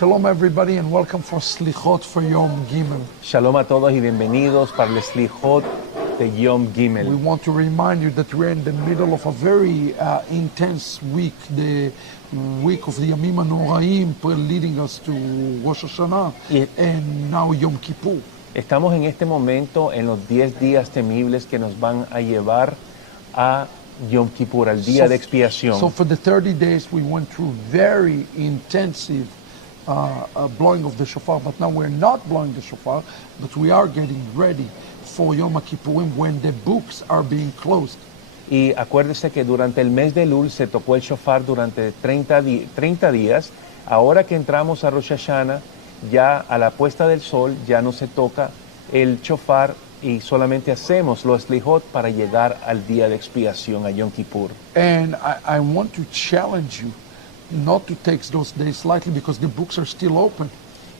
Shalom everybody and welcome for Slichot for Yom Gimel. Shalom a todos y bienvenidos para el Slichot de Yom We Gimel. want to remind you that we're in the middle of a very intense week, the week of the Ammi Noraim leading us to Rosh Hashanah and now Yom Kippur. Estamos en este momento en los 10 días temibles que nos van a llevar a Yom Kippur, al día de expiación. So for the 30 days we went through very intensive blowing of the shofar, but now we're not blowing the shofar, but we are getting ready for Yom Kippurim when the books are being closed. Y acuérdese que durante el mes de Elul se tocó el shofar durante 30 días. Ahora que entramos a Rosh Hashanah, ya a la puesta del sol ya no se toca el shofar y solamente hacemos los Slichot para llegar al día de expiación, a Yom Kippur. And I want to challenge you not to take those days lightly because the books are still open.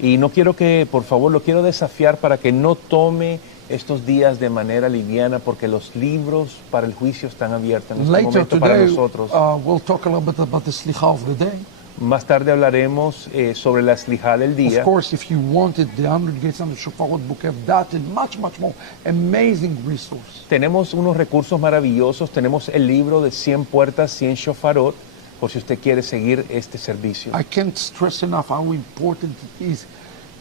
Y no quiero que, por favor, lo quiero desafiar para que no tome estos días de manera liviana porque los libros para el juicio están abiertos en este Later momento para today, nosotros. we'll talk a little bit about the Slicha of the day. Más tarde hablaremos sobre la Slichá del Of día. course, if you wanted the 100 Gates-100 Shofarot book, have that and much more amazing resource. Tenemos unos recursos maravillosos. Tenemos el libro de 100 puertas, 100 Shofarot, por si usted quiere seguir este servicio. I can't stress enough how important it is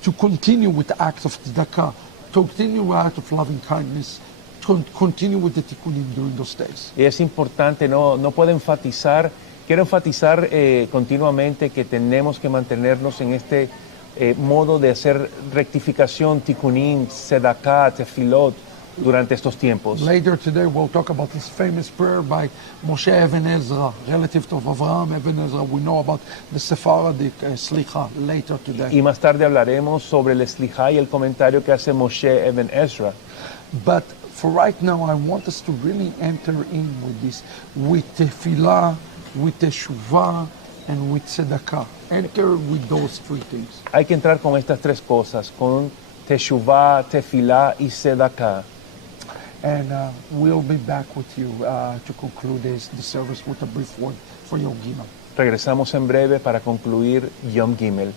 to continue with the acts of tzedakah, to continue with acts of loving kindness, to continue with the tikkunim during those days. Y es importante, no puedo enfatizar, quiero enfatizar continuamente que tenemos que mantenernos en este modo de hacer rectificación, tikkunim, tzedakah, tefilot, durante estos tiempos. Later today, we'll talk about this famous prayer by Moshe Even Ezra, relative to Avraham Even Ezra. We know about the Sephardic Slicha later today. Y más tarde hablaremos sobre el Slichá y el comentario que hace Moshe Even Ezra. But for right now, I want us to really enter in with this, with tefillah, with teshuvah, and with tzedakah. Enter with those three things. Hay que entrar con estas tres cosas, con teshuvah, tefilá y tzedakah. And we'll be back with you to conclude the service with a brief word for Yom Gimel. Regresamos en breve para concluir Yom Gimel.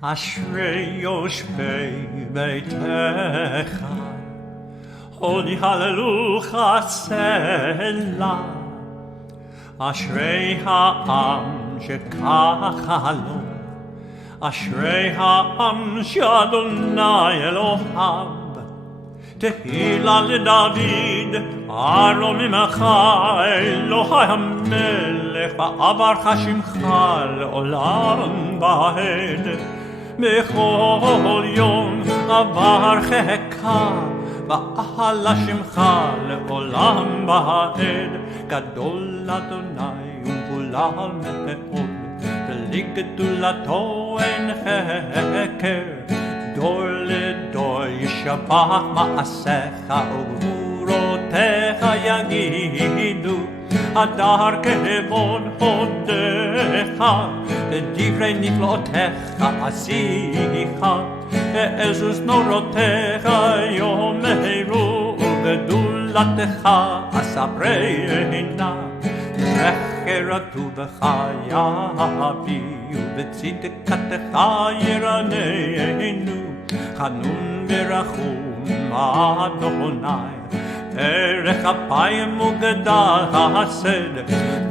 Ashrei yoshvei beitecha, hodi halelucha sela. Ashrei ha'am shekacha lo, Ashrei ha'am she'Adonai Elohav. Tehila leDavid, Aron mimecha, Elohai hamelech, Va'avarcha shimcha le'olam va'ed. Bechol yom avarcheka, Va'ala shimcha le'olam va'ed. Gadol Adonai u'gulal me'od, Ligdulato en heker, dor ledor yishabach ma'asecha ugvurotecha yagidu, adar kevod hodecha, divrei niflotecha asicha, ezus norotecha yomeru, ugedulatecha asabreina. Recheratu b'chayavi u'b'tzidkatecha yiraneinu, Chanun b'rachum Adonai, Erech apayim u'gedal hased,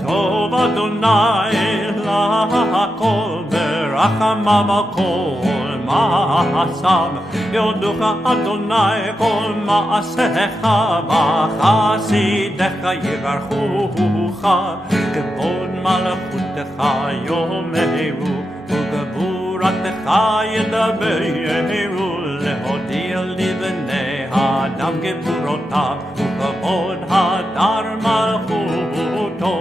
Tov Adonai l'kol, Berachamav al kol ma'asav, Yoducha Adonai kol ma'asecha, V'chasidecha yivarchucha, Kevod malachutecha yomeru, U'gevuratecha yedaberu, Lehodia libnei Adam gevurotav, U'kavod hadar malchuto,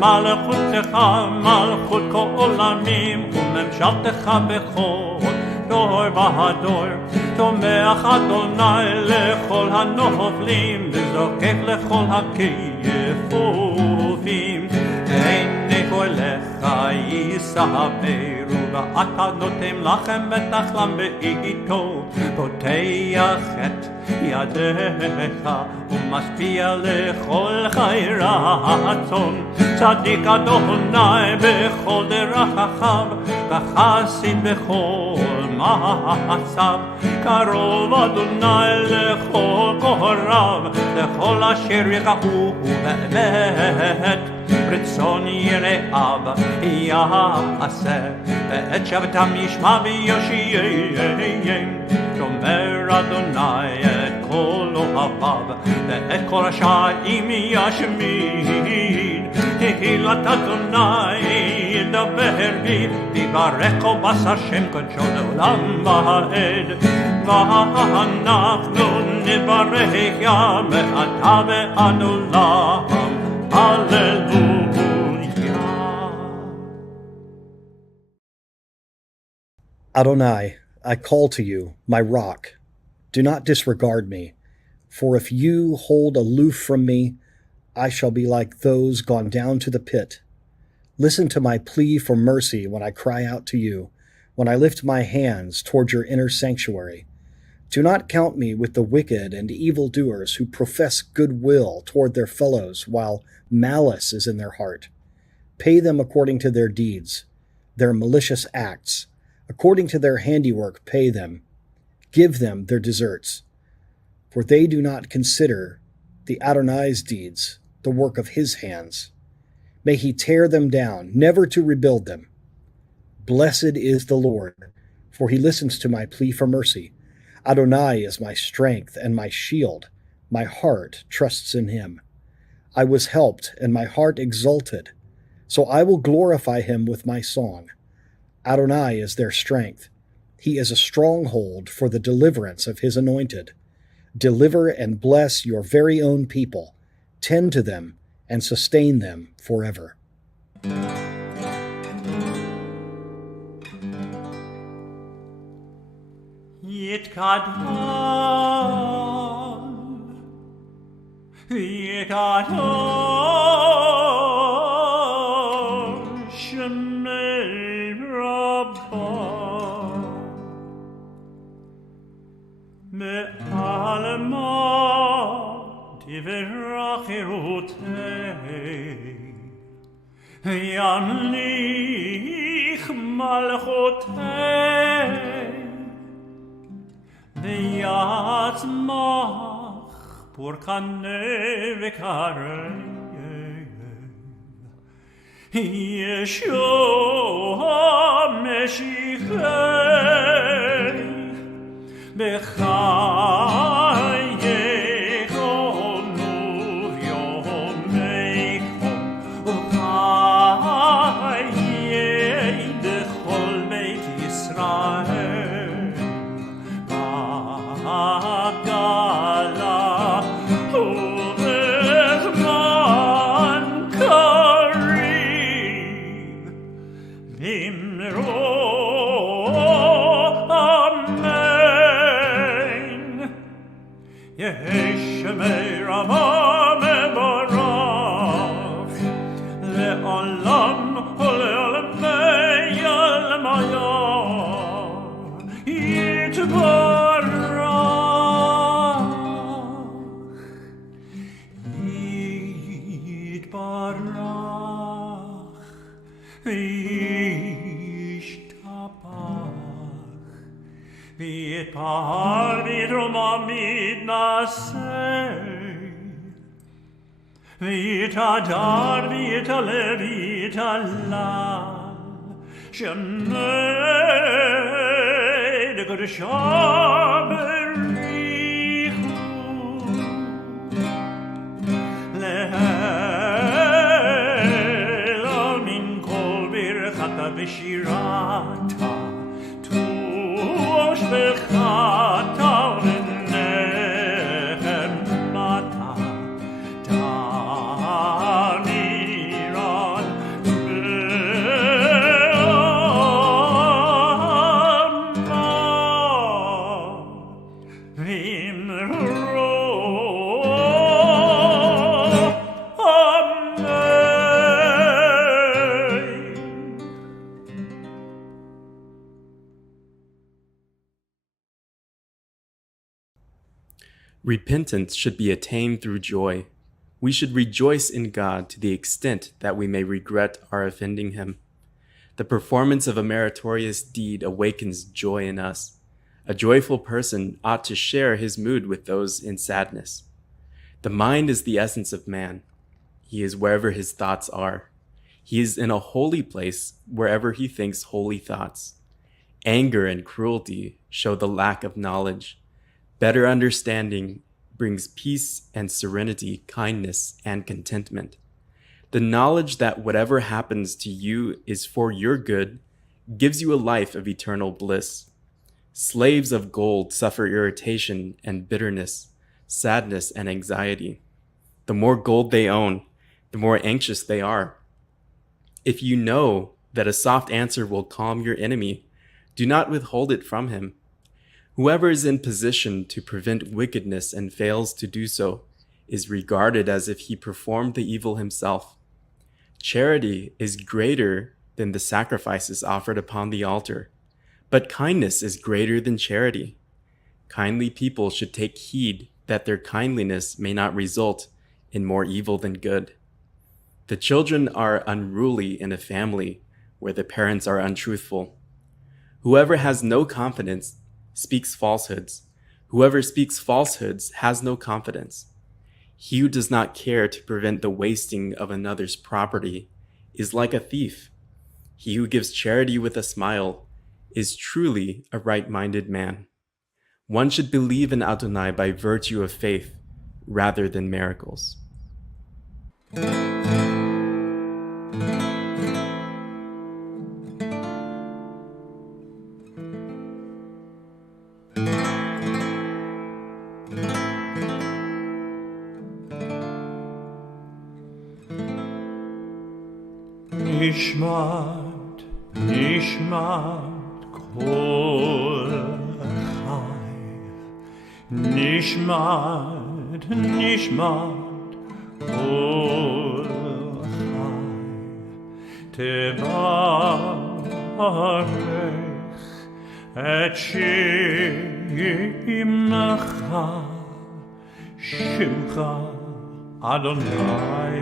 Malachutecha malchut kol olamim, U'memshaltecha bechol dor v'hador, Tomeach Adonai lechol hanoflim, V'zokek lechol hakeyefufim. Einei kolecha yisaberu, ואתה נותם לכם ותחלם בעיתו, פותח את ידיך ומשפיע לכל חי רצון. צדיק אדוני בכל דרכיו, וחסיד בכל מעשיו. קרוב אדוני לכל קוראיו, לכל אשר יראוהו באמת. רצון יראיו יעשה, ואת שבתם ישמע ויושיעם. שומר אדוני את כל אוהביו, ואת כל רשעים ישמיד. תהילת אדוני ידבר בי, ויברכו בשר שם קדשו לעולם ועד. ואנחנו נברך יה מעתה ועד עולם. Hallelujah. Adonai, I call to you, my rock. Do not disregard me, for if you hold aloof from me, I shall be like those gone down to the pit. Listen to my plea for mercy when I cry out to you, when I lift my hands toward your inner sanctuary. Do not count me with the wicked and evildoers who profess goodwill toward their fellows while malice is in their heart. Pay them according to their deeds, their malicious acts. According to their handiwork, pay them. Give them their deserts. For they do not consider the Adonai's deeds, the work of his hands. May he tear them down, never to rebuild them. Blessed is the Lord, for he listens to my plea for mercy. Adonai is my strength and my shield. My heart trusts in him. I was helped, and my heart exulted. So I will glorify him with my song. Adonai is their strength. He is a stronghold for the deliverance of his anointed. Deliver and bless your very own people. Tend to them and sustain them forever. ימליך מלכותי ויצמח פורקנה וקרב ישוע משיחי בחייך Par vidrum amid nasei Vita dar, vita le, vita la Shemei de Kodeshah berichu Lehel min kol birchata v'shirata Bechata v'nechem mata Tamiran be'ama v'imro amen Repentance should be attained through joy. We should rejoice in God to the extent that we may regret our offending Him. The performance of a meritorious deed awakens joy in us. A joyful person ought to share his mood with those in sadness. The mind is the essence of man. He is wherever his thoughts are. He is in a holy place wherever he thinks holy thoughts. Anger and cruelty show the lack of knowledge. Better understanding brings peace and serenity, kindness and contentment. The knowledge that whatever happens to you is for your good gives you a life of eternal bliss. Slaves of gold suffer irritation and bitterness, sadness and anxiety. The more gold they own, the more anxious they are. If you know that a soft answer will calm your enemy, do not withhold it from him. Whoever is in position to prevent wickedness and fails to do so is regarded as if he performed the evil himself. Charity is greater than the sacrifices offered upon the altar, but kindness is greater than charity. Kindly people should take heed that their kindliness may not result in more evil than good. The children are unruly in a family where the parents are untruthful. Whoever has no confidence speaks falsehoods. Whoever speaks falsehoods has no confidence. He who does not care to prevent the wasting of another's property is like a thief. He who gives charity with a smile is truly a right-minded man. One should believe in Adonai by virtue of faith rather than miracles. Nishmat, nishmat, kol chai. Nishmat, nishmat, kol chai. Tevarech et shimcha, shimcha, Adonai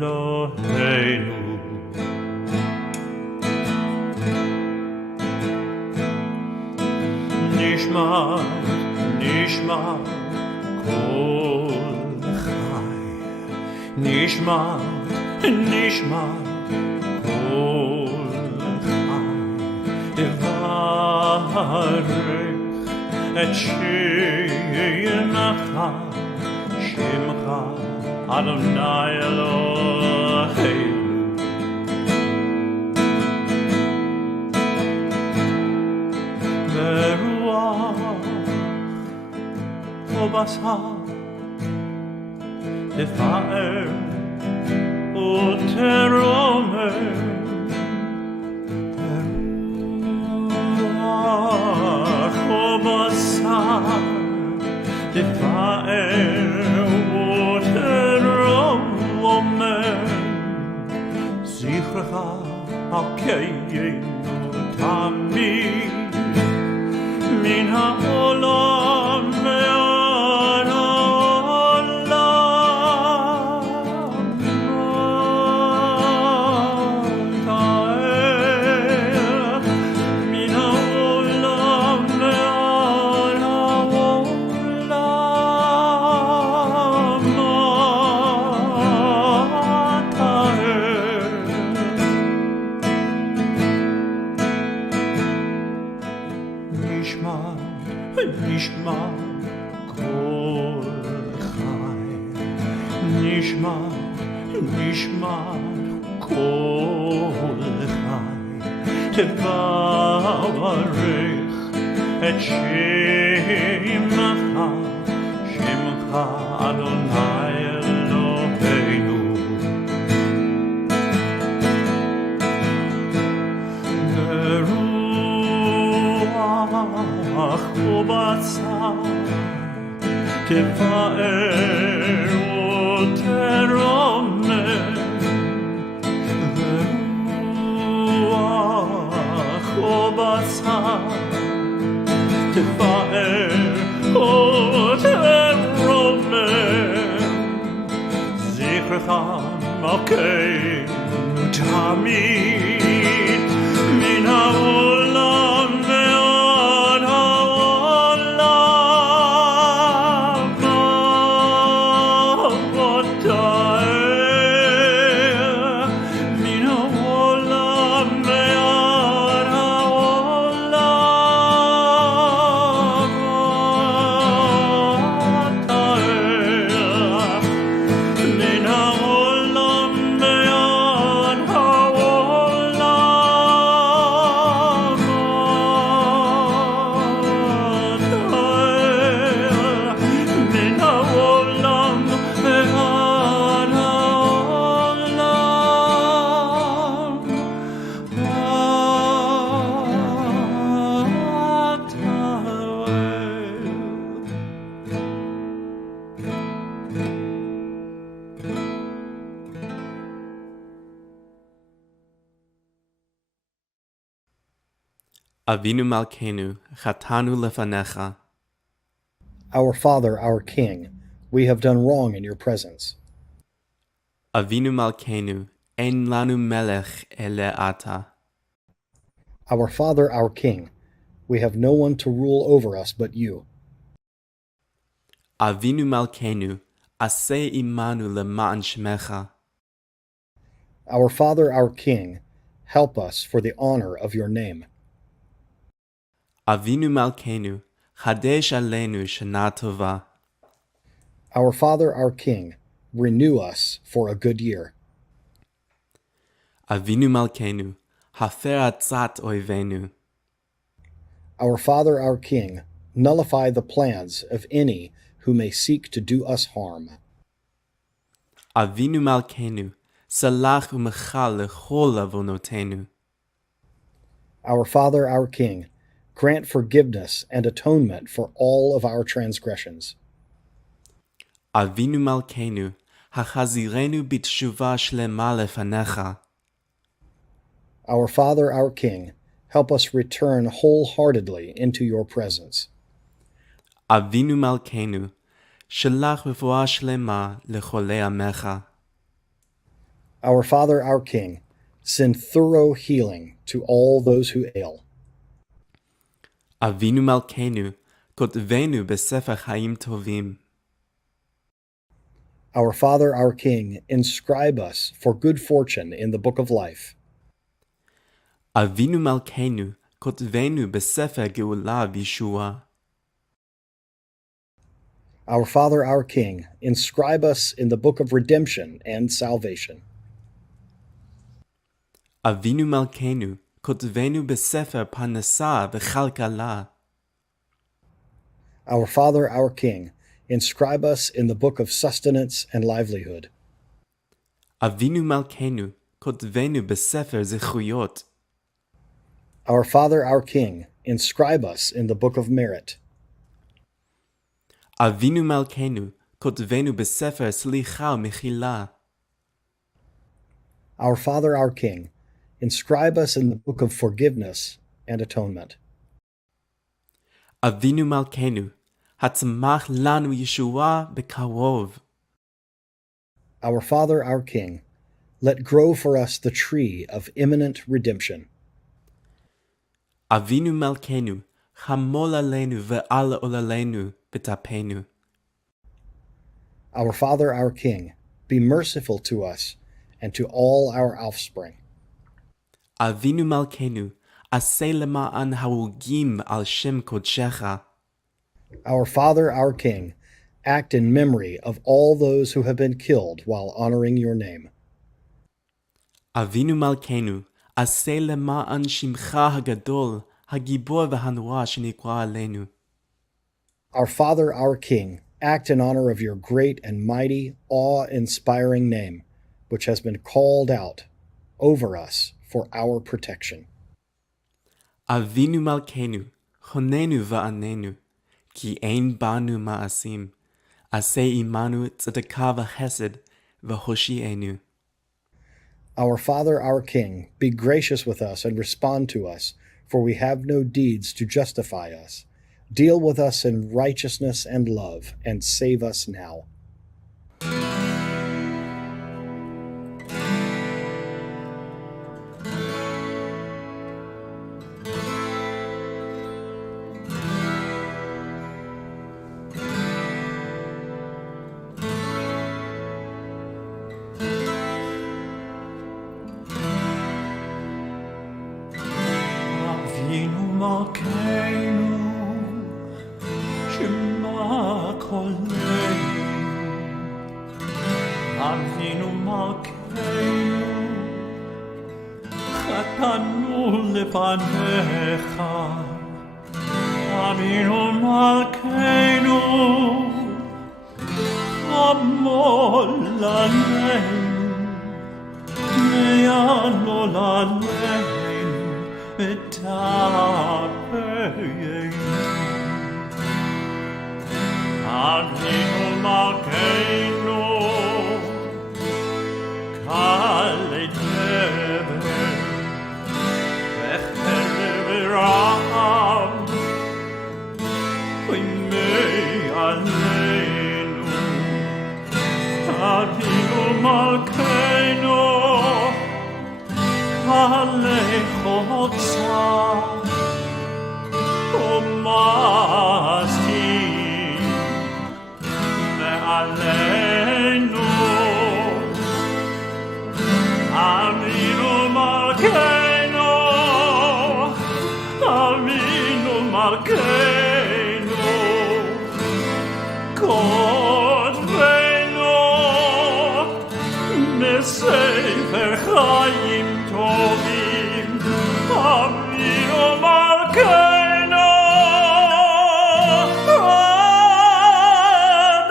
Eloheinu. Nishmat, nishmat, kol chai. Nishmat, nishmat, kol chai. Tevarech et shemcha, shemcha, Adonai Eloheinu. Basar tefaer uteromer ruach basar tefaer uteromer zichrecha al kayenu tamid min ha'olam Tevarech et shemcha, shemcha Adonai Eloheinu. Beruach ubatzar tefaer uteromer. Basar tefaer uteromer חמקנו תמיד מן העולם ועד העולם אבותיי מן העולם ועד העולם אבותיי מן העולם ועד העולם אבותיי מן העולם ועד Avinu Malkeinu, Chatanu Lefanecha. Our Father, our King, we have done wrong in your presence. Avinu Malkeinu, Ein Lanu Melech Ele Ata. Our Father, our King, we have no one to rule over us but you. Avinu Malkeinu, Aseh Imanu Lema'an Shemecha. Our Father, our King, help us for the honor of your name. Avinu Malkeinu, Chadesh Aleinu Shana Tova. Our Father, our King, renew us for a good year. Avinu Malkeinu, Hafer Atzat Oivenu. Our Father, our King, nullify the plans of any who may seek to do us harm. Avinu Malkeinu, Salach Umechal Lechol Avonotenu. Our Father, our King, grant forgiveness and atonement for all of our transgressions. Avinu Malkeinu, Hachazirenu B'tshuva Shlema Lefanecha. Our Father, our King, help us return wholeheartedly into your presence. Avinu Malkeinu, Shalach Refuah Shlema Lecholei Amecha. Our Father, our King, send thorough healing to all those who ail. Avinu Malkeinu, Kotvenu B'Sefer Chaim Tovim. Our Father, our King, inscribe us for good fortune in the book of life. Avinu Malkeinu, Kotvenu B'Sefer Geula V'Yeshua. Our Father, our King, inscribe us in the book of redemption and salvation. Avinu Malkeinu, Kotvenu B'Sefer Parnasa V'Chalkala. Our Father, our King, inscribe us in the book of sustenance and livelihood. Avinu Malkeinu, Kotvenu B'Sefer Zechuyot. Our Father, our King, inscribe us in the book of merit. Avinu Malkeinu, Kotvenu B'Sefer Slicha Mechila. Our Father, our King, inscribe us in the book of forgiveness and atonement. Avinu Malkeinu, Hatzmach Lanu Yeshua B'Karov. Our Father, our King, let grow for us the tree of imminent redemption. Avinu Malkeinu, Chamol Aleinu Ve'al Olaleinu B'Tapenu. Our Father, our King, be merciful to us and to all our offspring. Avinu Malkeinu, Aseh Lema'an Ha'ugim Al Shem Kodshecha. Our Father, our King, act in memory of all those who have been killed while honoring your name. Avinu Malkeinu, Aseh Lema'an Shimcha Hagadol, Hagibor V'Hanua Shenikra Aleinu. Our Father, our King, act in honor of your great and mighty, awe-inspiring name, which has been called out over us for our protection. Avinu Malkeinu, Chonenu Va'anenu, Ki Ein Banu Ma'asim, Aseh Imanu Tzedakah V'Chesed V'Hoshienu. Our Father, our King, be gracious with us and respond to us, for we have no deeds to justify us. Deal with us in righteousness and love, and save us now. מלכנו שמע קולנו אבינו מלכנו חטאנו לפניך אבינו מלכנו חמול עלינו ויעלול עלינו ותעביינו אבינו מלכנו קל דבר וחרב רעב וימי עלינו אבינו מלכנו עליך צר ומסתיר מעלינו אבינו מלכנו אבינו מלכנו כותבנו בספר חיים טובים אבינו מלכנו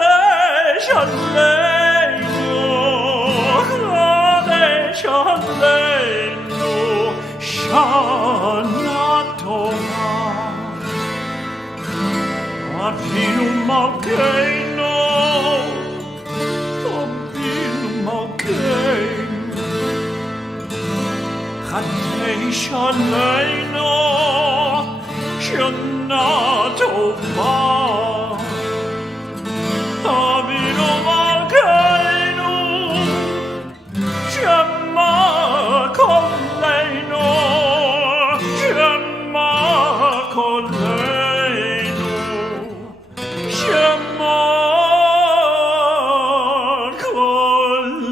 חדש עלינו חדש עלינו שנה טובה אבינו מלכנו אבינו מלכנו חדש עלינו שנה טובה אבינו מלכנו שמע קולנו שמע קולנו שמע קולנו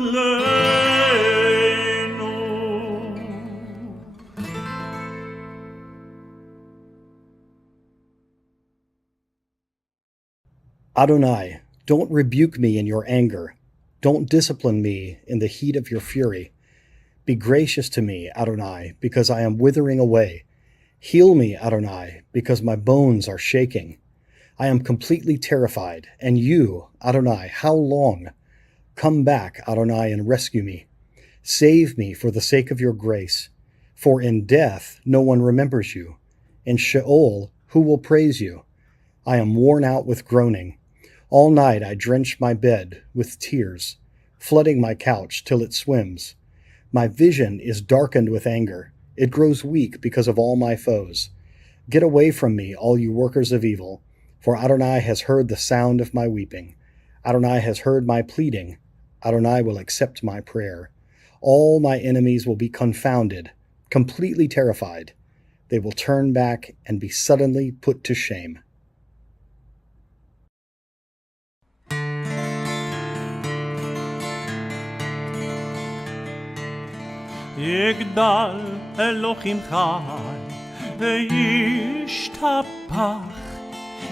Adonai, don't rebuke me in your anger. Don't discipline me in the heat of your fury. Be gracious to me, Adonai, because I am withering away. Heal me, Adonai, because my bones are shaking. I am completely terrified. And you, Adonai, how long? Come back, Adonai, and rescue me. Save me for the sake of your grace. For in death no one remembers you. In Sheol who will praise you? I am worn out with groaning. All night I drench my bed with tears, flooding my couch till it swims. My vision is darkened with anger. It grows weak because of all my foes. Get away from me, all you workers of evil, for Adonai has heard the sound of my weeping. Adonai has heard my pleading. Adonai will accept my prayer. All my enemies will be confounded, completely terrified. They will turn back and be suddenly put to shame. יגדל אלוהים חי וישתבח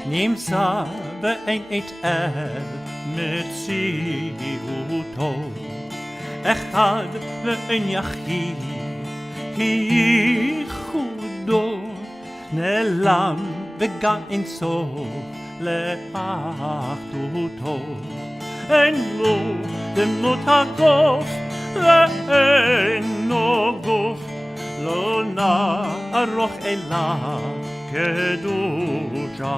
נמצא באין עת מציאותו אחד ואין יחיד היא ייחודו נעלם וגם אין סוף לאחדותו אין לו דמות הגוף ואינו גוף לא נערוך אליו קדושתו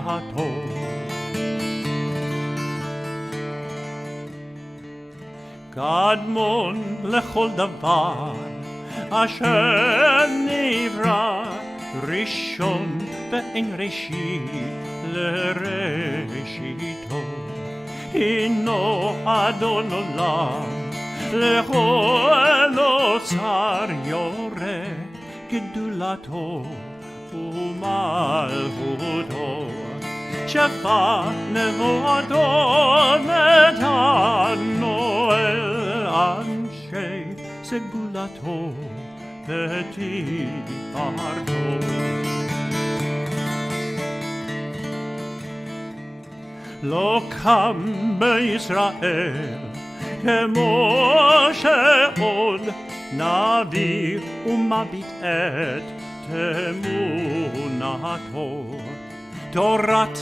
קדמון לכל דבר אשר נברא ראשון ואין ראשית לראשיתו הינו אדון עולם לכל אוצר יורד גדולתו ומלכותו שפע נבואתו נתנו אל אנשי סגולתו ותפארתו לא קם בישראל כמו שעוד נביא ומביט את תמונתו. תורת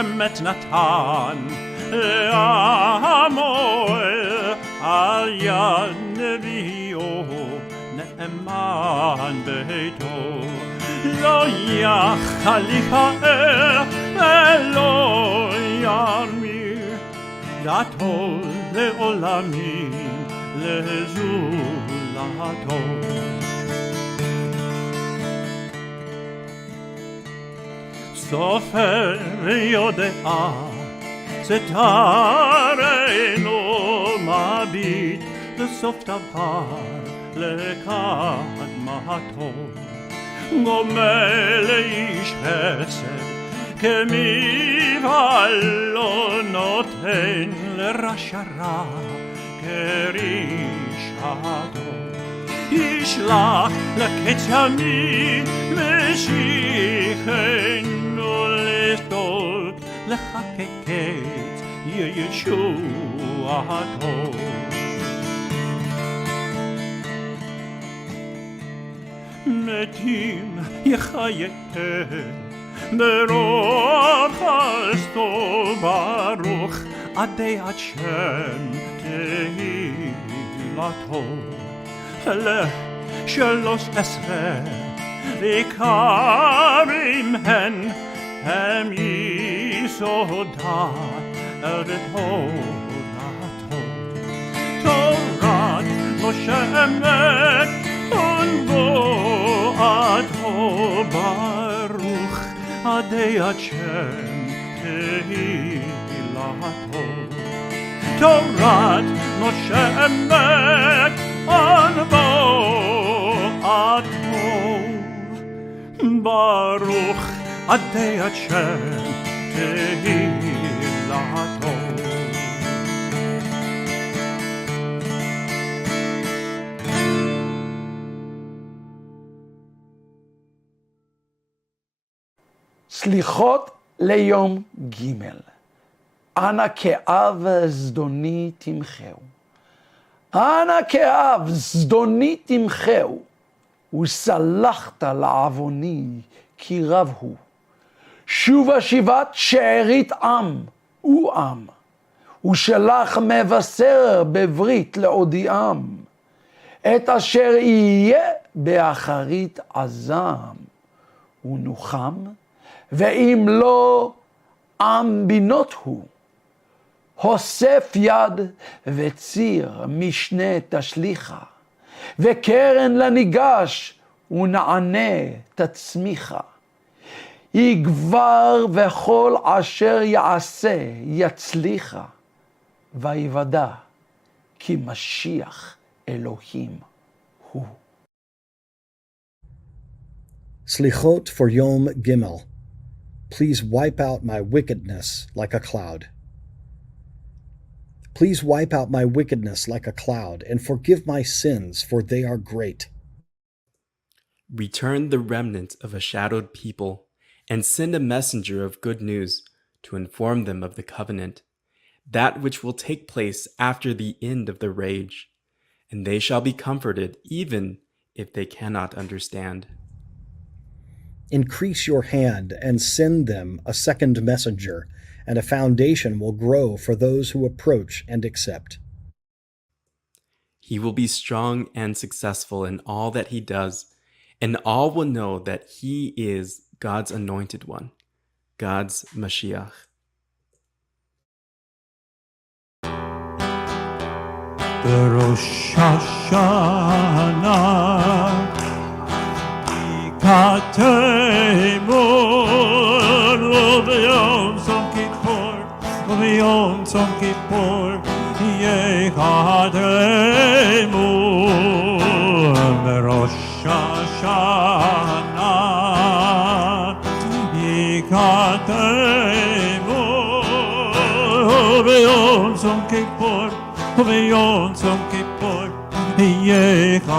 אמת נתן לעמו, על יד נביאו נאמן ביתו. לא יכל לפאר ולא ימיר, דתו לעולמים לזולתו. סופר יודע שתרנו מביט בסוף דבר לקדמתו. גומל לאיש חסד כמבעלו, נותן לרשע רע כרשעתו. ישלח לקץ ימים משיחנו לשתות, לך כקץ ישועתו. מתים יחייתם ברוב חסדו, ברוך עדי עד שם תהילתו. ל13 עיקרים הם יסודת אל בתורתו. תורת משה אמת ונבואתו, ברוך עדי עד שם תהילתו. תורת משה אמת ונבואתו, ברוך עדי עד שם תהילתו. סליחות ליום ג'. אנא כאב זדוני תמחהו. אנא כאב זדוני תמחהו. וסלחת לעווני כי רב הוא. שובה שיבת שארית עם הוא עם. ושלח מבשר בברית להודיעם. את אשר יהיה באחרית עזם. ונוחם, ואם לא עם בינות הוא. הוסף יד וציר משנה תשליכה, וקרן לניגש ונענה תצמיחה. יגבר וכל אשר יעשה יצליחה, ויוודע כי משיח אלוהים הוא. Slichot for Yom Gimel. Please wipe out my wickedness like a cloud. Please wipe out my wickedness like a cloud, and forgive my sins, for they are great. Return the remnant of a shadowed people, and send a messenger of good news to inform them of the covenant, that which will take place after the end of the rage, and they shall be comforted even if they cannot understand. Increase your hand and send them a second messenger, and a foundation will grow for those who approach and accept. He will be strong and successful in all that he does, and all will know that he is God's anointed one, God's Mashiach. בראש השנה יקטמו, וביום צום כיפור, וביום צום כיפור יקטמו. בראש השנה יקטמו, וביום צום כיפור, וביום צום כיפור יקטמו.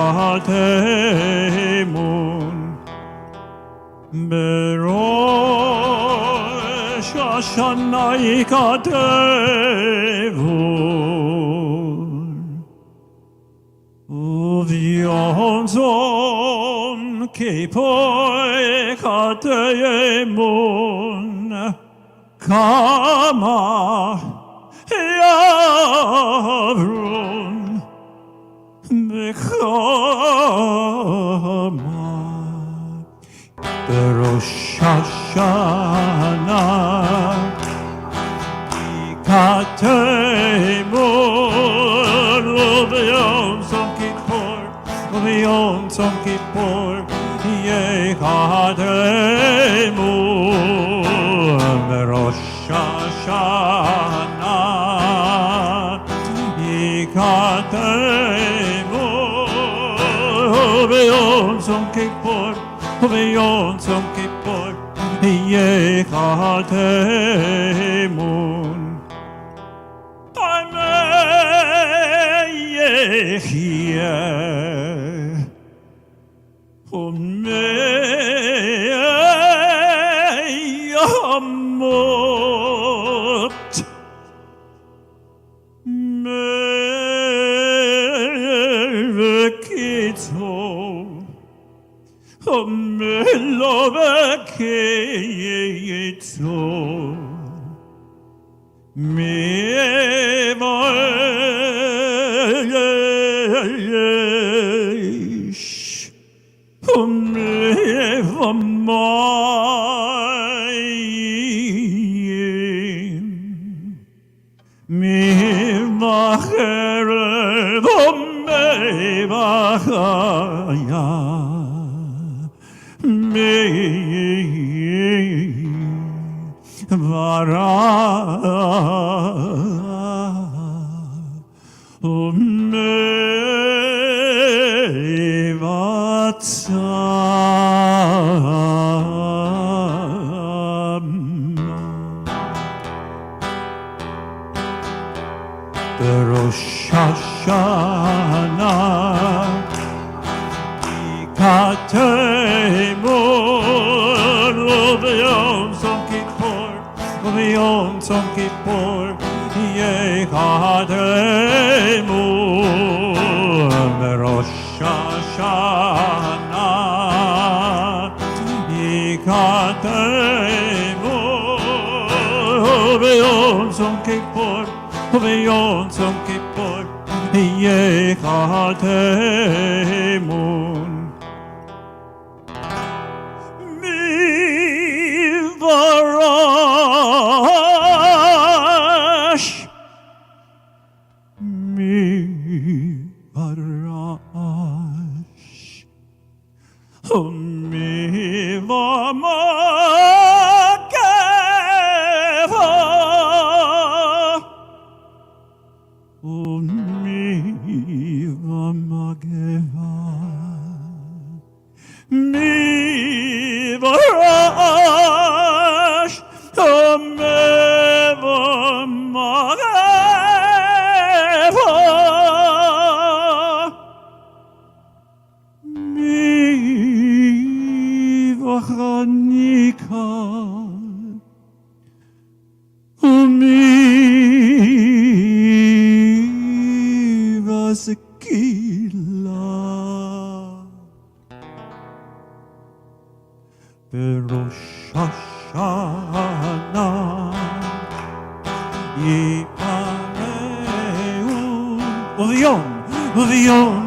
בראש Shana Ikatevun Uvionzon Kipoi Kateyemun Kama Yavrun Bechama Rosh Hashanah Ikateimon Uvyom Tzom Kippur Uvyom Tzom Kippur Yekateimon Rosh Hashanah Ikateimon Uvyom Tzom Kippur Uvyom Tzom Kippur Yekateimon Amei Yechiyeh Umei Yamot Mei V'kitzor Melovekeitzor Mevayesh Mevamayim Mevacherev Mevachaya Vara Rosh Hashanah Ikateimon Uvyom Tzom Kippur Uvyom Tzom Kippur Yekateimon Rosh Hashanah Ikateimon Uvyom Tzom Kippur Uvyom Tzom Kippur Yekateimon Mivarash Berosh Hashanah Yipareu Uvyom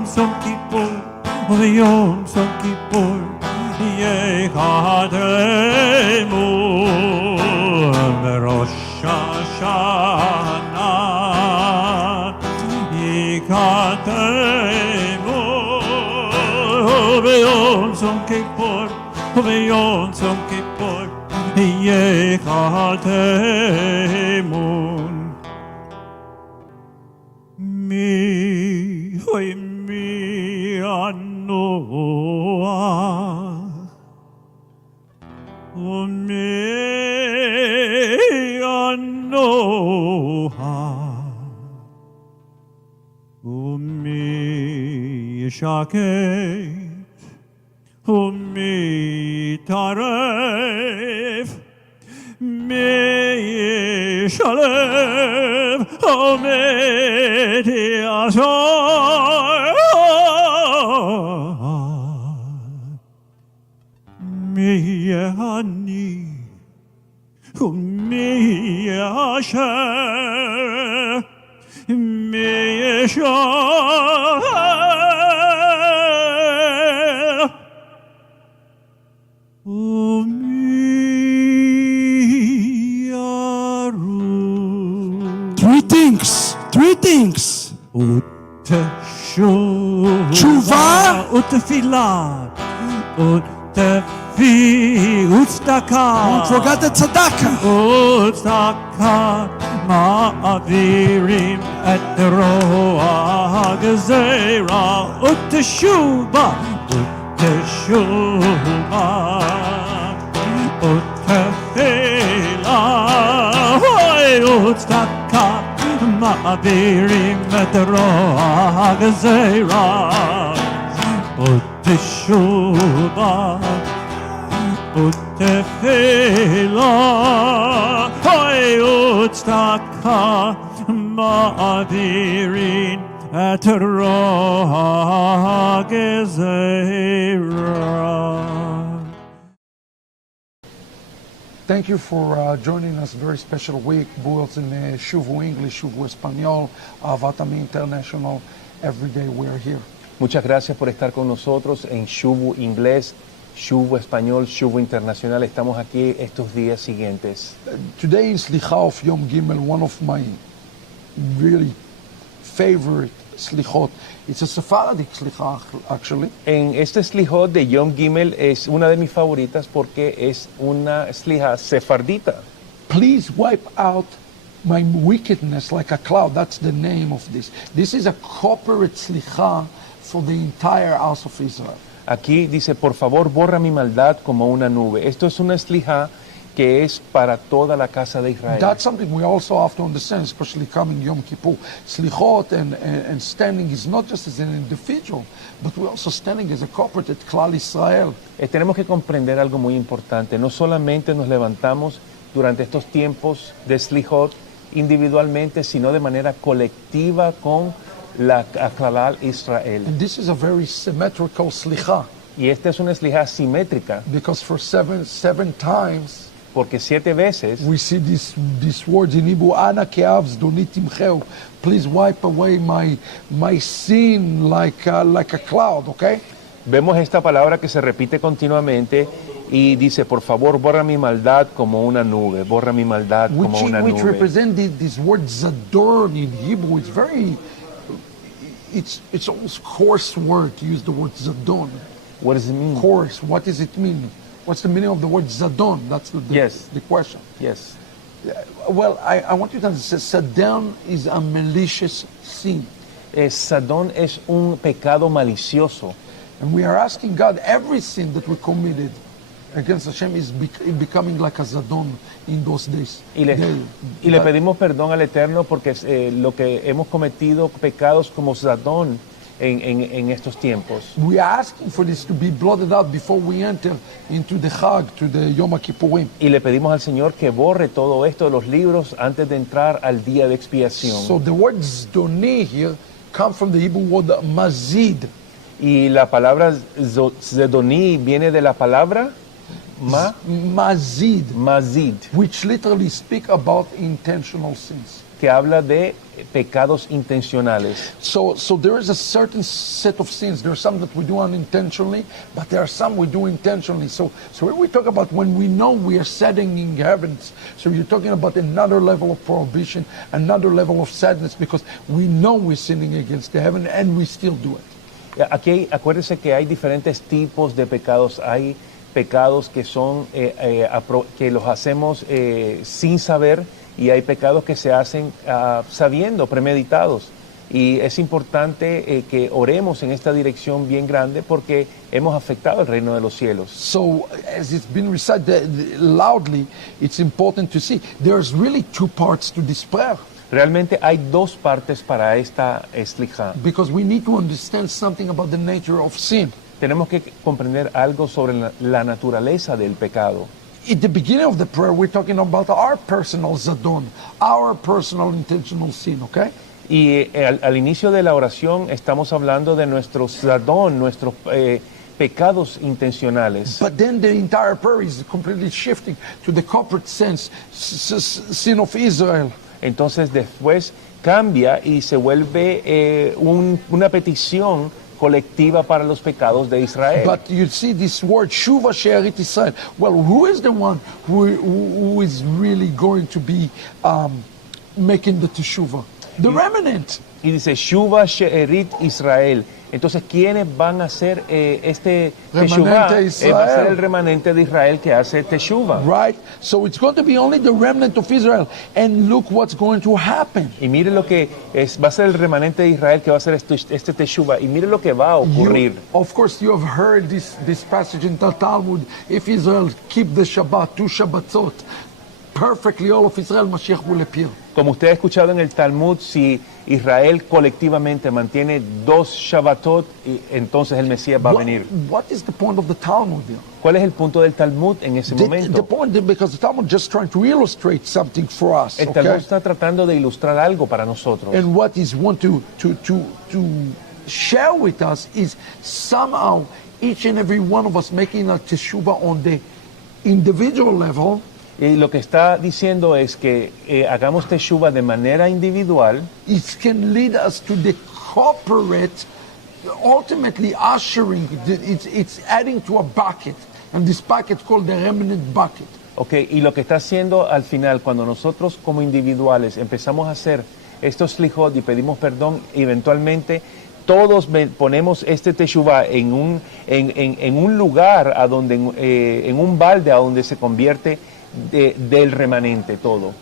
Tzom Kippur Uvyom Tzom Kippur Yekateimon Berosh Hashanah Yikateimon Uvyom Tzom Kippur Uvyom Tzom Kippur Yekateimon Mi Anoah Mi Anoah Mi Yishaket Mi Taref מי שלב עומד ישר מי יעני ומי יאשר מי ישר Three things. תשובה ותפילה וצדקה Don't forget the tzedakah. וצדקה מעבירים את רוע הגזירה ותשובה ותפילה וצדקה מעבירים את רוע הגזירה ותשובה ותפילה וצדקה מעבירים את רוע הגזירה. Thank you for joining us. Very special week. Boils in Shuvu English, Shuvu Español, Ahavat Ammi International. Every day we are here. Muchas gracias por estar con nosotros en Shuvu Inglés, Shuvu Español, Shuvu Internacional. Estamos aquí estos días siguientes. Today in Slichot of Yom Gimel, one of my really favorite Slichot. It's a Sephardic Slichot, actually. En este Slichot de Yom Gimel es una de mis favoritas porque es una Slichot sefardita. Please wipe out my wickedness like a cloud. That's the name of this. This is a corporate Slichah for the entire house of Israel. Aquí dice, por favor, borra mi maldad como una nube. Esto es una Slichah que es para toda la casa de Israel. That's something we also have to understand, especially coming Yom Kippur. Slichot and standing is not just as an individual, but we're also standing as a corporate at Klal Israel. Tenemos que comprender algo muy importante. No solamente nos levantamos durante estos tiempos de Slichot individualmente, sino de manera colectiva con la Klal Israel. And this is a very symmetrical Slichah. Y esta es una Slichah simétrica, Because for seven times porque 7 veces we see this words in Hebrew, Ana ke'av zdoni timcheu. Please wipe away my sin like a cloud, okay? vemos esta palabra que se repite continuamente y dice, por favor, borra mi maldad como una nube, borra mi maldad como una Which nube. represent this word zadorn in Hebrew. It's almost coarse word to use the word zadon. What does it mean? Coarse. What does it mean? What's the meaning of the word zadon? That's the question. Yes. Well, I want you to understand, zadon is a malicious sin. Sadón es un pecado malicioso. And we are asking God, every sin that we committed against Hashem is becoming like a zadon in those days. Y le pedimos perdón al Eterno porque lo que hemos cometido pecados como Sadón en estos tiempos. We are asking for this to be blotted out before we enter into the Chag, to the Yom Kippurim. Y le pedimos al Señor que borre todo esto de los libros antes de entrar al día de expiación. So the word zdoni here comes from the Hebrew word mazid. Y la palabra Zedoní viene de la palabra Mazid, mazid, which literally speak about intentional sins. que habla de pecados intencionales. So there is a certain set of sins. There are some that we do unintentionally, but there are some we do intentionally. So when we talk about when we know we are setting in heavens, so you're talking about another level of prohibition, another level of sadness, because we know we're sinning against the heaven and we still do it. Aquí acuérdese que hay diferentes tipos de pecados. Hay pecados que son que los hacemos sin saber, y hay pecados que se hacen sabiendo, premeditados. Y es importante que oremos en esta dirección bien grande porque hemos afectado el reino de los cielos. So as it's been recited loudly, it's important to see there's really two parts to this prayer. Realmente hay dos partes para esta Slichah. Because we need to understand something about the nature of sin. Tenemos que comprender algo sobre la naturaleza del pecado. at the beginning of the prayer, we're talking about our personal zadon, our personal intentional sin, okay? Y al inicio de la oración estamos hablando de nuestro zadón, nuestros pecados intencionales. But then the entire prayer is completely shifting to the corporate sense, sin of Israel. Entonces después cambia y se vuelve una petición colectiva para los pecados de Israel. But you see this word, Shuva She'erit Israel. Well, who is the one who is really going to be making the teshuvah? The remnant. Y dice, Shuva She'erit Israel. Entonces, ¿quiénes van a hacer este teshuvah? Remanente Israel. Va a ser el remanente de Israel que hace teshuvah. Right? So it's going to be only the remnant of Israel. And look what's going to happen. Y mire lo que va a ser el remanente de Israel que va a hacer este teshuvah. Y mire lo que va a ocurrir. Of course, you have heard this passage in the Talmud. If Israel keep the Shabbat, 2 Shabbatot, perfectly all of Israel, Mashiach will appear. Como usted ha escuchado en el Talmud, si Israel colectivamente mantiene 2 Shabbatot, entonces el Mesías va a venir. What is the point of the Talmud there? ¿Cuál es el punto del Talmud en ese The momento? point, because the Talmud just trying to illustrate something for us. El Talmud Okay? está tratando de ilustrar algo para nosotros. And what is want to share with us is somehow each and every one of us making a teshuvah on the individual level. Y lo que está diciendo es que hagamos teshuvah de manera individual. It can lead us to the corporate, ultimately ushering, it's adding to a bucket. And this bucket called the remnant bucket. Okay, y lo que está haciendo al final, cuando nosotros como individuales empezamos a hacer estos Slichot y pedimos perdón, eventualmente todos ponemos este teshuvah en un lugar, en un balde a donde se convierte del remanente todo.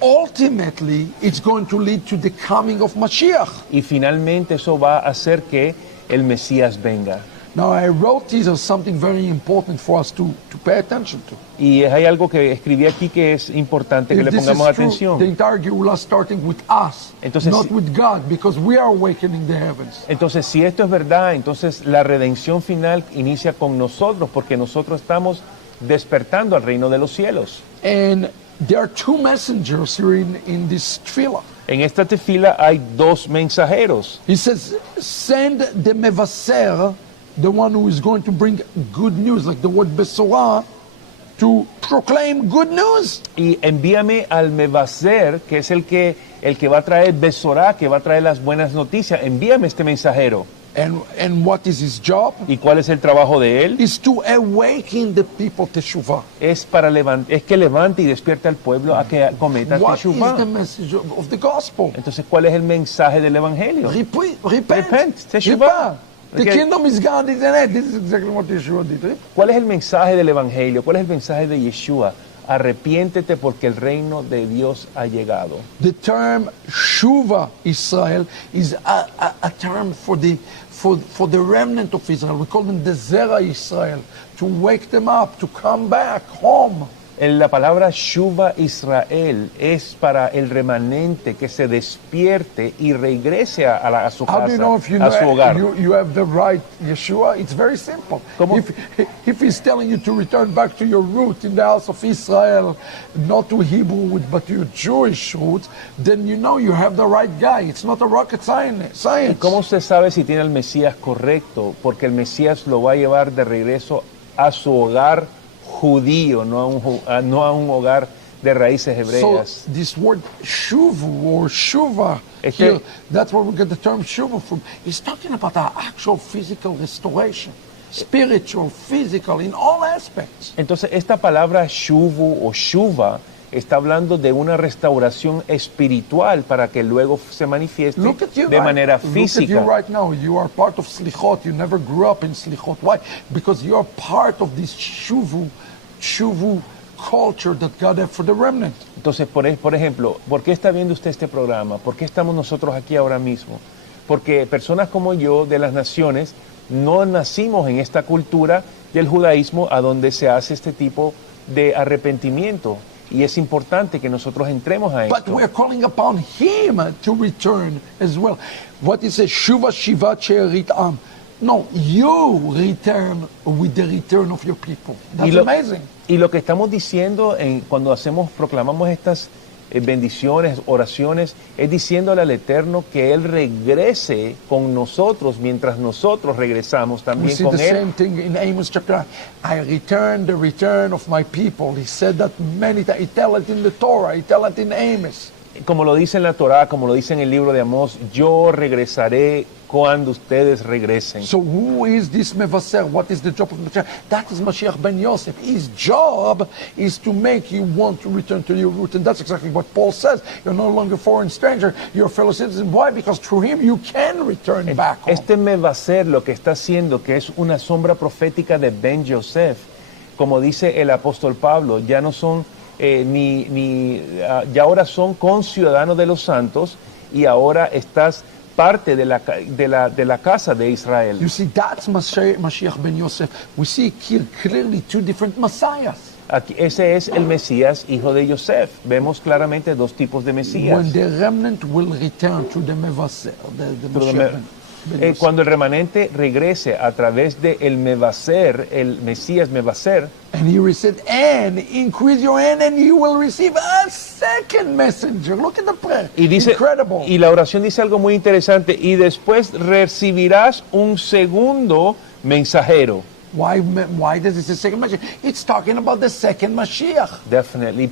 Ultimately, it's going to lead to the coming of Mashiach. Y finalmente eso va a hacer que el Mesías venga. Now, I wrote this as something very important for us to pay attention to. Y hay algo que escribí aquí que es importante que If le this pongamos is true, atención. the entire Geulah starting with us, Entonces, not si- with God, because we are awakening the heavens. Entonces, si esto es verdad, entonces la redención final inicia con nosotros, porque nosotros estamos despertando al reino de los cielos. And there are 2 messengers here in this tefillah. En esta tefila hay 2 mensajeros. He says, send the mevaser, the one who is going to bring good news, like the word besorah, to proclaim good news. Y envíame al Mevaser, que es el que va a traer Besorá, que va a traer las buenas noticias. Envíame este mensajero. And what is his job? ¿Y cuál es el trabajo de él? Is to awaken the people to Shuvah. Es que levante y despierte al pueblo a que cometa What is teshuvah. the message of the gospel? Entonces, ¿cuál es el mensaje del evangelio? Repent, teshuvah. The Okay. kingdom is God, isn't it? This is exactly what Yeshua did. ¿Cuál es el mensaje del evangelio? ¿Cuál es el mensaje de Yeshua? Arrepiéntete porque el reino de Dios ha llegado. The term Shuva Israel is a term for the remnant of Israel. We call them the Zera Israel, to wake them up, to come back home. La palabra Shuva Israel es para el remanente que se despierte y regrese a su How do you know casa, if you a su hogar. you have the right Yeshua? It's very simple. ¿Cómo? If he's telling you to return back to your root in the house of Israel, not to Hebrew but to your Jewish roots, then you know you have the right guy. It's not a rocket science. ¿Y cómo usted sabe si tiene al Mesías correcto? Porque el Mesías lo va a llevar de regreso a su hogar judío, no a un hogar de raíces So hebreas. this word Shuvu or Shuva, Es here, que- that's where we get the term Shuva from. It's talking about our actual physical restoration, spiritual, physical, in all aspects. Entonces, esta palabra Shuvu o Shuva está hablando de una restauración espiritual para que luego se manifieste Look at you, de manera Look at you física. right now. You are part of Slichot. You never grew up in Slichot. Why? Because you are part of this Shuvu culture that God has for the remnant. Entonces, por ejemplo, ¿por qué está viendo usted este programa? ¿Por qué estamos nosotros aquí ahora mismo? Porque personas como yo de las naciones no nacimos en esta cultura del judaísmo a donde se hace este tipo de arrepentimiento. Y es importante que nosotros entremos a But esto. we are calling upon Him to return as well. What is it? Shuva Shiva She'erit Am. No, you return with the return of your people. That's Y lo- amazing. Y lo que estamos diciendo cuando proclamamos estas bendiciones, oraciones, es diciéndole al Eterno que Él regrese con nosotros mientras nosotros regresamos We también see con the Él. same thing in Amos chapter 9. I return the return of my people. He said that many times. He tell it in the Torah. He tell it in Amos. Como lo dice en la Torá, como lo dice en el libro de Amós, yo regresaré cuando ustedes regresen. So who is this Mevaser? What is the job of Mashiach? That is Mashiach ben Yosef. His job is to make you want to return to your root. And that's exactly what Paul says. You're no longer a foreign stranger. You're a fellow citizen. Why? Because through him you can return back home. Este Mevaser lo que está haciendo, que es una sombra profética de Ben Yosef, como dice el apóstol Pablo, ya no son ya ahora son conciudadanos de los santos y ahora estás parte de la casa de Israel. You see, that's Mashiach ben Yosef. We see here clearly two different Messiahs. Aquí, ese es el Mesías, hijo de Yosef. Vemos claramente dos tipos de Mesías. When the remnant will return to the Mevaser, the Mashiach ben Yosef. Cuando el remanente regrese a través de el Mevaser, el Mesías Mevaser, And he said, and increase your hand and you will receive a second messenger. Look at the prayer. y dice, Incredible. y la oración dice algo muy interesante, y después recibirás un segundo mensajero. Why does it say second Mashiach? It's talking about the second Mashiach. Definitely.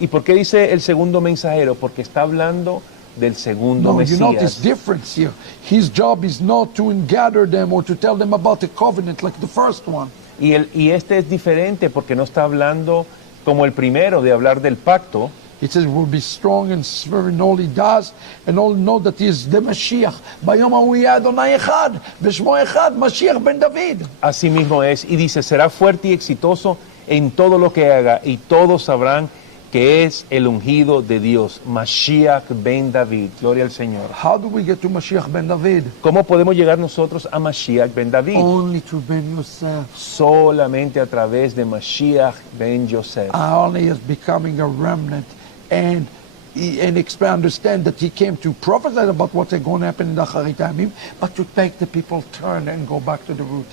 ¿Y por qué dice el segundo mensajero? Porque está hablando del segundo No, you notice Mesías. difference here. His job is not to gather them or to tell them about the covenant like the first one. Y este es diferente porque no está hablando como el primero de hablar del pacto. It says, will be strong and swear in all he does, and all know that he is the Mashiach. Bayom hahu yeh Adonai echad, v'shmo echad, Mashiach ben David. Así mismo es. Y dice, será fuerte y exitoso en todo lo que haga, y todos sabrán que es el ungido de Dios, Mashiach ben David. Gloria al Señor. How do we get to Mashiach ben David? ¿Cómo podemos llegar nosotros a Mashiach ben David? Only through Ben Yosef. Solamente a través de Mashiach ben Yosef. Only as becoming a remnant and understand that he came to prophesy about what's going to happen in the Acharit Yamim, but to make the people turn and go back to the root.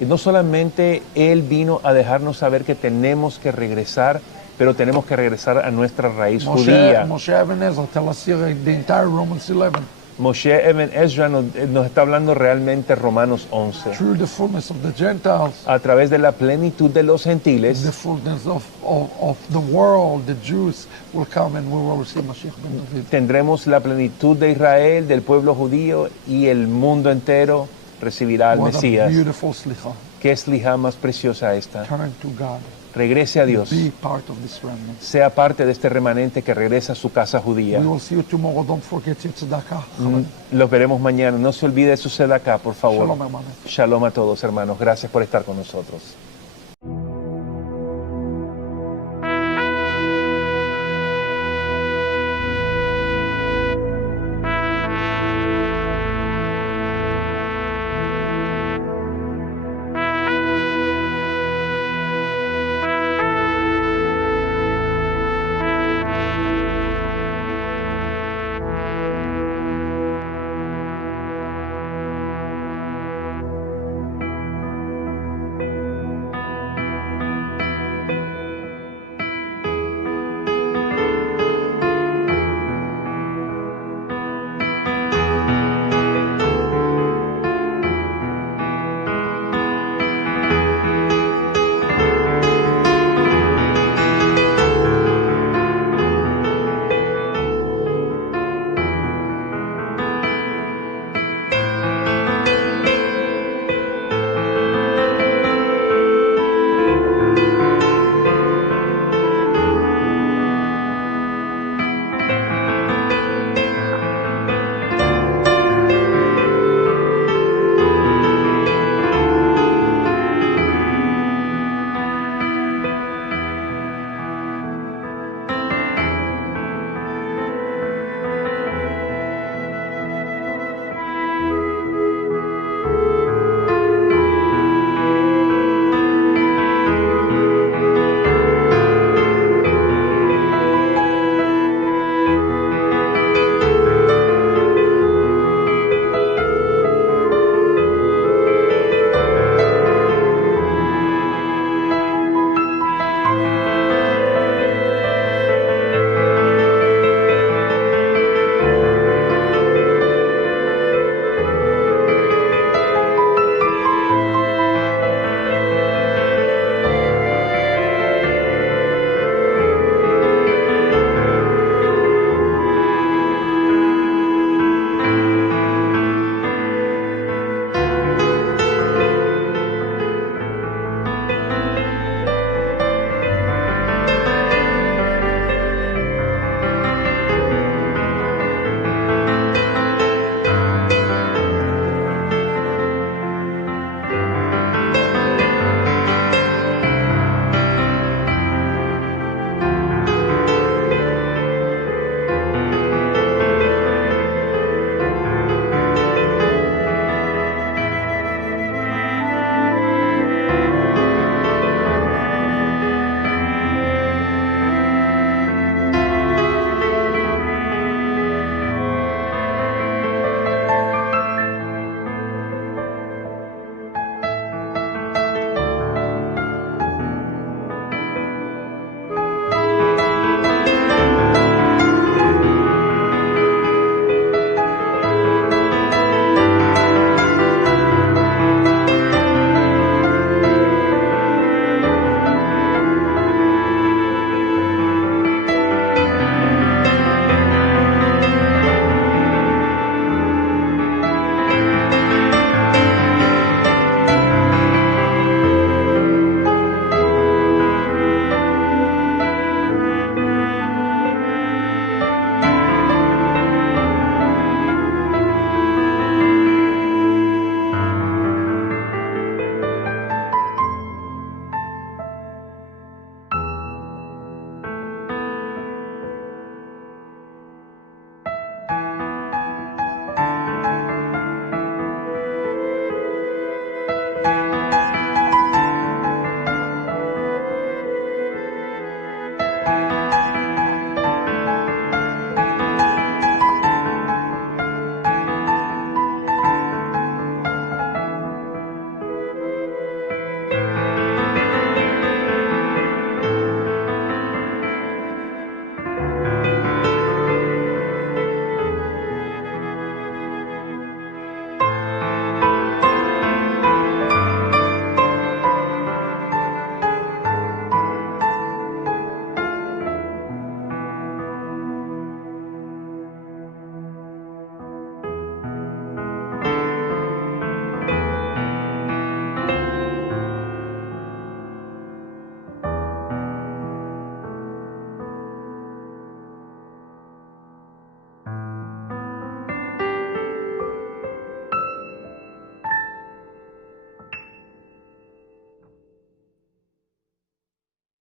Y no solamente Él vino a dejarnos saber que tenemos que regresar, pero tenemos que regresar a nuestra raíz judía. Moshe Eben Ezra tell us here the entire Romans 11. Moshe Eben Ezra nos está hablando realmente Romanos 11. Through the fullness of the Gentiles, A través de la plenitud de los gentiles, the fullness of the world, the Jews will come and we will receive Mashiach ben David. tendremos la plenitud de Israel, del pueblo judío, y el mundo entero recibirá al What a Mesías. beautiful slicha. ¿Qué slija más preciosa esta? Turn to God. Regrese a Dios. Be part of this remnant. Sea parte de este remanente que regresa a su casa judía. We will see you tomorrow. Don't forget your tzedakah. Los veremos mañana. No se olvide de su sedacá, por favor. Shalom, hermano. Shalom a todos, hermanos. Gracias por estar con nosotros.